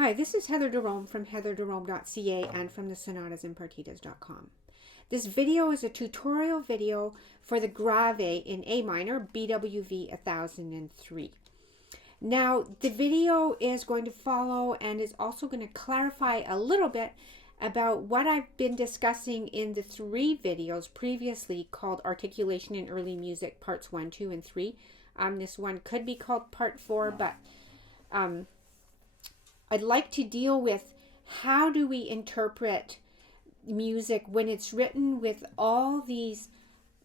Hi, this is Heather Jerome from heatherjerome.ca and from the sonatasandpartitas.com. This video is a tutorial video for the Grave in A minor, BWV 1003. Now, the video is going to follow and is also going to clarify a little bit about what I've been discussing in the 3 videos previously called Articulation in Early Music, Parts 1, 2, and 3. This one could be called Part 4, but I'd like to deal with how do we interpret music when it's written with all these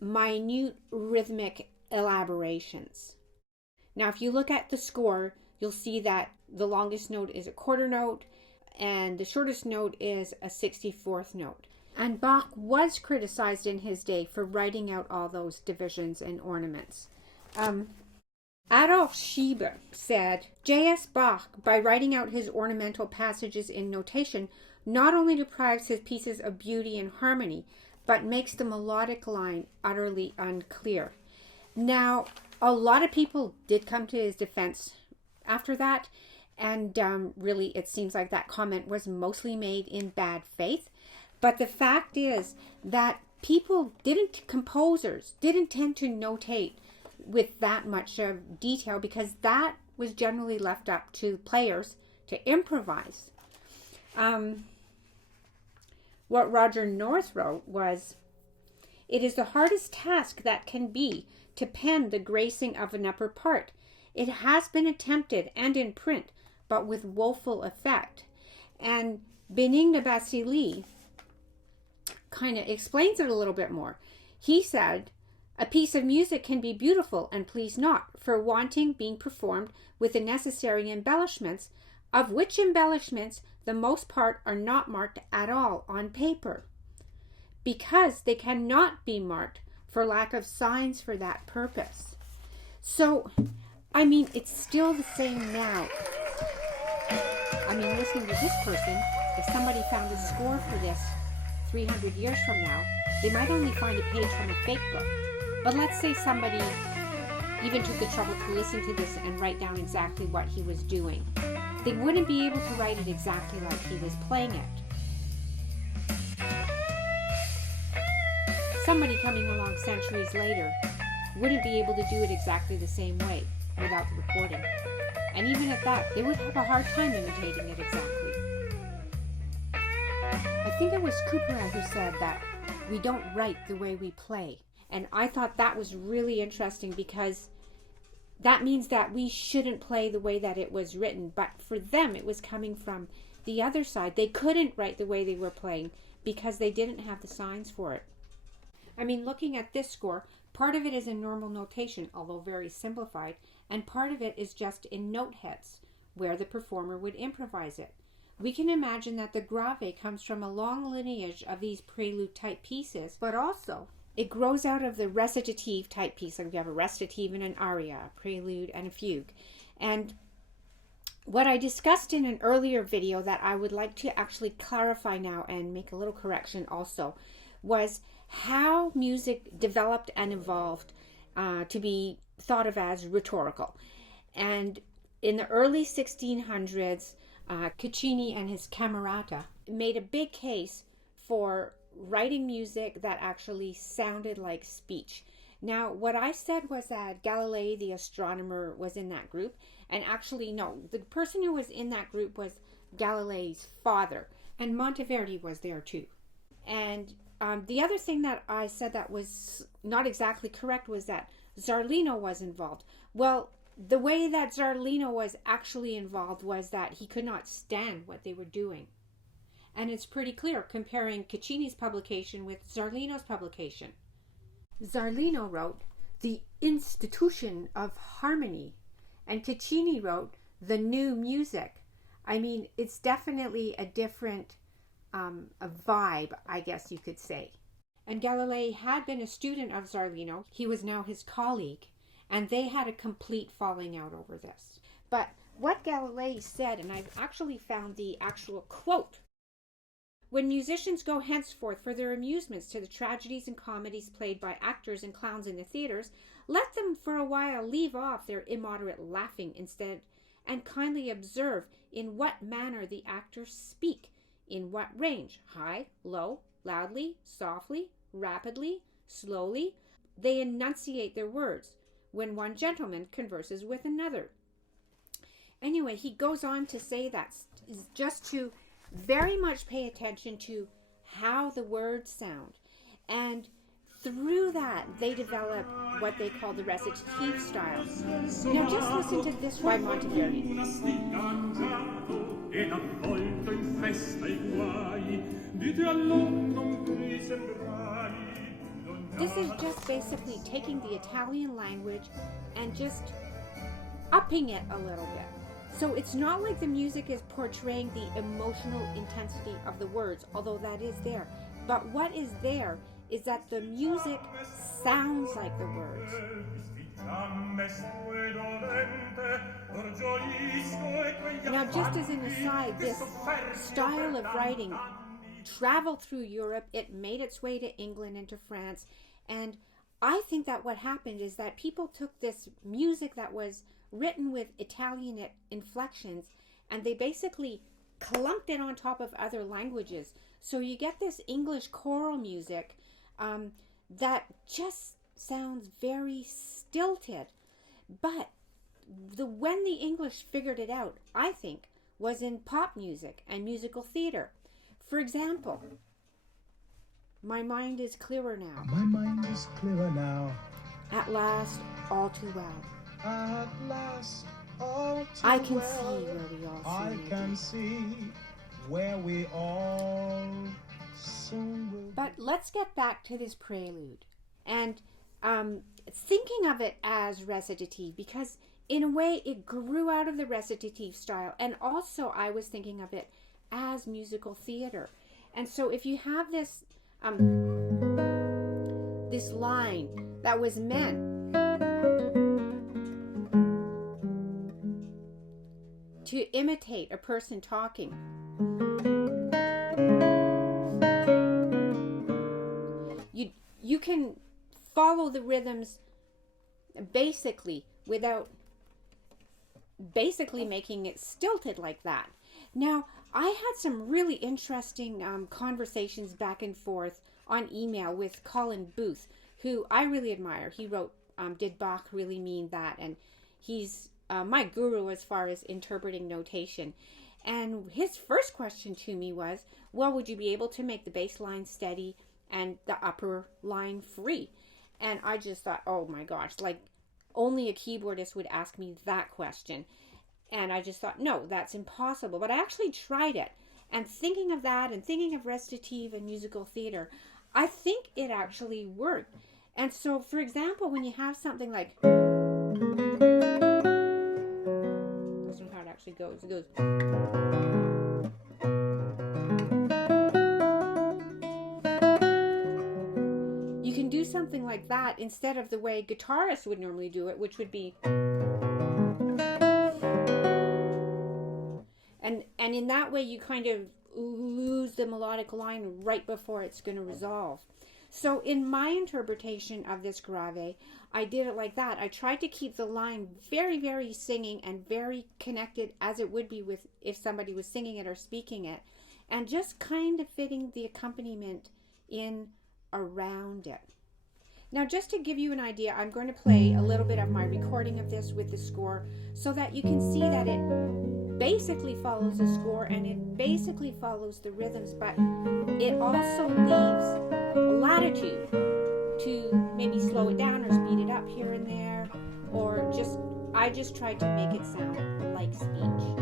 minute rhythmic elaborations. Now, if you look at the score, you'll see that the longest note is a quarter note and the shortest note is a 64th note. And Bach was criticized in his day for writing out all those divisions and ornaments. Adolf Schieber said, J.S. Bach, by writing out his ornamental passages in notation, not only deprives his pieces of beauty and harmony, but makes the melodic line utterly unclear. Now, a lot of people did come to his defense after that, and really it seems like that comment was mostly made in bad faith. But the fact is that composers didn't tend to notate with that much of detail because that was generally left up to players to improvise. What Roger North wrote was, "It is the hardest task that can be to pen the gracing of an upper part. It has been attempted and in print, but with woeful effect." And Bénigne Basili kind of explains it a little bit more. He said, "A piece of music can be beautiful and please not, for wanting being performed with the necessary embellishments, of which embellishments the most part are not marked at all on paper, because they cannot be marked for lack of signs for that purpose." So, it's still the same now. Listening to this person, if somebody found a score for this 300 years from now, they might only find a page from a fake book. But let's say somebody even took the trouble to listen to this and write down exactly what he was doing. They wouldn't be able to write it exactly like he was playing it. Somebody coming along centuries later wouldn't be able to do it exactly the same way without the recording. And even at that, they would have a hard time imitating it exactly. I think it was Couperin who said that we don't write the way we play. And I thought that was really interesting because that means that we shouldn't play the way that it was written. But for them, it was coming from the other side. They couldn't write the way they were playing because they didn't have the signs for it. Looking at this score, part of it is in normal notation, although very simplified, and part of it is just in note heads, where the performer would improvise it. We can imagine that the Grave comes from a long lineage of these prelude-type pieces, but also it grows out of the recitative type piece. Like we have a recitative and an aria, a prelude and a fugue. And what I discussed in an earlier video that I would like to actually clarify now and make a little correction also was how music developed and evolved to be thought of as rhetorical. And in the early 1600s, Caccini and his camerata made a big case for writing music that actually sounded like speech. Now, what I said was that Galilei, the astronomer, was in that group. And actually, no, the person who was in that group was Galilei's father. And Monteverdi was there too. And the other thing that I said that was not exactly correct was that Zarlino was involved. Well, the way that Zarlino was actually involved was that he could not stand what they were doing. And it's pretty clear comparing Caccini's publication with Zarlino's publication. Zarlino wrote The Institution of Harmony, and Caccini wrote The New Music. It's definitely a different a vibe, I guess you could say. And Galilei had been a student of Zarlino. He was now his colleague, and they had a complete falling out over this. But what Galilei said, and I've actually found the actual quote, "When musicians go henceforth for their amusements to the tragedies and comedies played by actors and clowns in the theaters, let them for a while leave off their immoderate laughing instead and kindly observe in what manner the actors speak, in what range, high, low, loudly, softly, rapidly, slowly, they enunciate their words when one gentleman converses with another. Anyway, he goes on to say that just to very much pay attention to how the words sound. And through that, they develop what they call the recitative style. Now just listen to this by Monteverdi. This is just basically taking the Italian language and just upping it a little bit. So it's not like the music is portraying the emotional intensity of the words, although that is there. But what is there is that the music sounds like the words. Now, just as an aside, this style of writing traveled through Europe. It made its way to England and to France. And I think that what happened is that people took this music that was written with Italian inflections, and they basically clumped it on top of other languages. So you get this English choral music that just sounds very stilted. But when the English figured it out, I think, was in pop music and musical theater. For example, my mind is clearer now. My mind is clearer now. At last, all too well. At last, all too I can well. see where we all I can see where we all soon will. But let's get back to this prelude and thinking of it as recitative, because in a way it grew out of the recitative style, and also I was thinking of it as musical theater. And so if you have this this line that was meant to imitate a person talking, you can follow the rhythms basically without basically making it stilted like that. Now, I had some really interesting conversations back and forth on email with Colin Booth, who I really admire. He wrote, Did Bach Really Mean That? And he's my guru as far as interpreting notation. And his first question to me was, well, would you be able to make the bass line steady and the upper line free? And I just thought, oh my gosh, like only a keyboardist would ask me that question. And I just thought, no, that's impossible. But I actually tried it. And thinking of that and thinking of recitative and musical theater, I think it actually worked. And so, for example, when you have something like, that's not how it actually goes. It goes. You can do something like that instead of the way guitarists would normally do it, which would be. And in that way, you kind of lose the melodic line right before it's going to resolve. So in my interpretation of this grave, I did it like that. I tried to keep the line very, very singing and very connected as it would be with if somebody was singing it or speaking it, and just kind of fitting the accompaniment in around it. Now, just to give you an idea, I'm going to play a little bit of my recording of this with the score so that you can see that it basically follows the score and it basically follows the rhythms, but it also leaves latitude to maybe slow it down or speed it up here and there, or I just tried to make it sound like speech.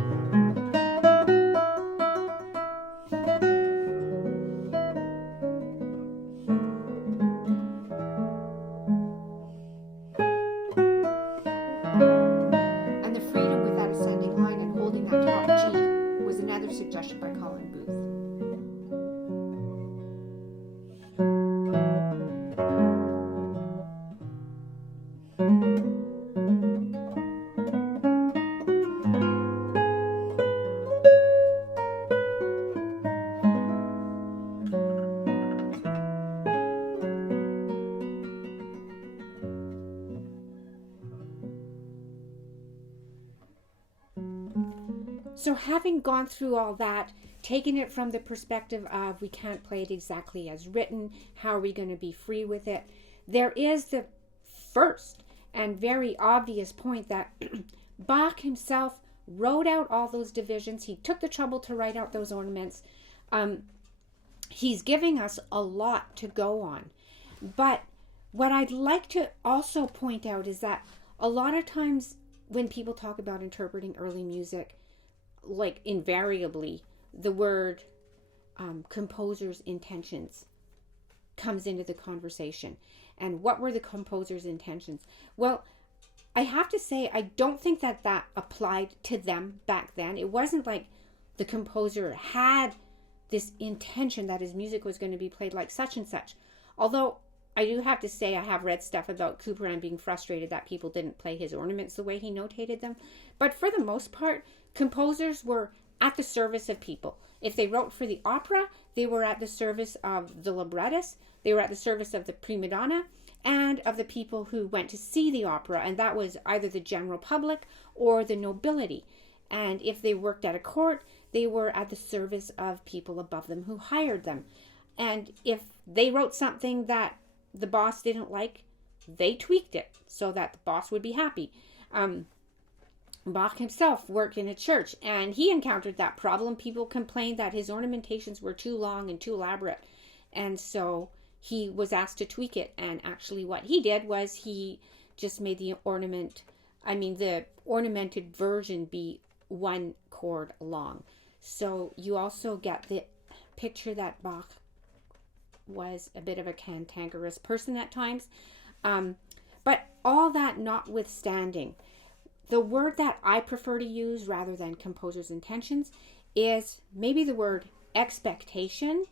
Suggestion by Colin Booth. So having gone through all that, taking it from the perspective of we can't play it exactly as written, how are we going to be free with it? There is the first and very obvious point that Bach himself wrote out all those divisions. He took the trouble to write out those ornaments. He's giving us a lot to go on. But what I'd like to also point out is that a lot of times when people talk about interpreting early music, like invariably, the word composer's intentions comes into the conversation. And what were the composer's intentions? Well, I have to say, I don't think that applied to them back then. It wasn't like the composer had this intention that his music was going to be played like such and such. Although I do have to say, I have read stuff about Couperin being frustrated that people didn't play his ornaments the way he notated them. But for the most part, composers were at the service of people. If they wrote for the opera, they were at the service of the librettist, they were at the service of the prima donna, and of the people who went to see the opera, and that was either the general public or the nobility. And if they worked at a court, they were at the service of people above them who hired them. And if they wrote something that the boss didn't like, they tweaked it so that the boss would be happy. Bach himself worked in a church, and he encountered that problem. People complained that his ornamentations were too long and too elaborate, and so he was asked to tweak it. And actually what he did was he just made the ornamented version be one chord long. So you also get the picture that Bach was a bit of a cantankerous person at times. But all that notwithstanding, the word that I prefer to use rather than composer's intentions is maybe the word expectation,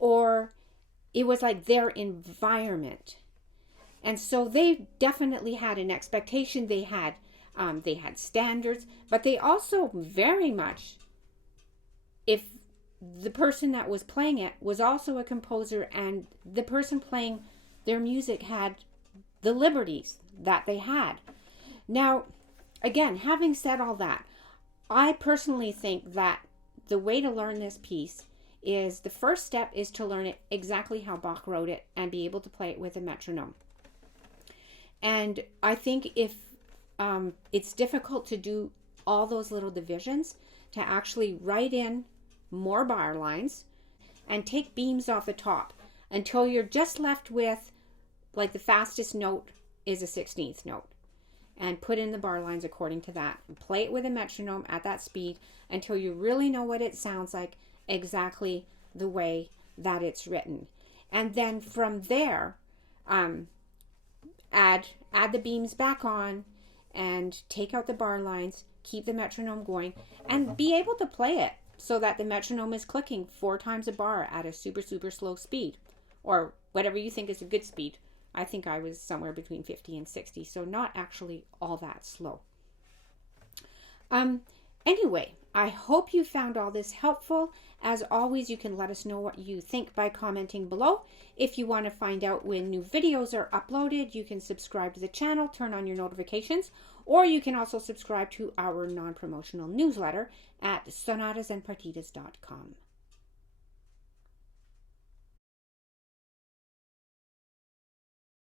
or it was like their environment. And so they definitely had an expectation. They had standards, but they also very much, if the person that was playing it was also a composer and the person playing their music had the liberties that they had. Now, again, having said all that, I personally think that the way to learn this piece is the first step is to learn it exactly how Bach wrote it and be able to play it with a metronome. And I think if it's difficult to do all those little divisions, to actually write in more bar lines and take beams off the top until you're just left with, like, the fastest note is a 16th note, and put in the bar lines according to that and play it with a metronome at that speed until you really know what it sounds like exactly the way that it's written. And then from there, add the beams back on and take out the bar lines, keep the metronome going, and be able to play it so that the metronome is clicking 4 times a bar at a super, super slow speed, or whatever you think is a good speed. I think I was somewhere between 50 and 60, so not actually all that slow. Anyway, I hope you found all this helpful. As always, you can let us know what you think by commenting below. If you want to find out when new videos are uploaded, you can subscribe to the channel, turn on your notifications, or you can also subscribe to our non-promotional newsletter at sonatasandpartitas.com.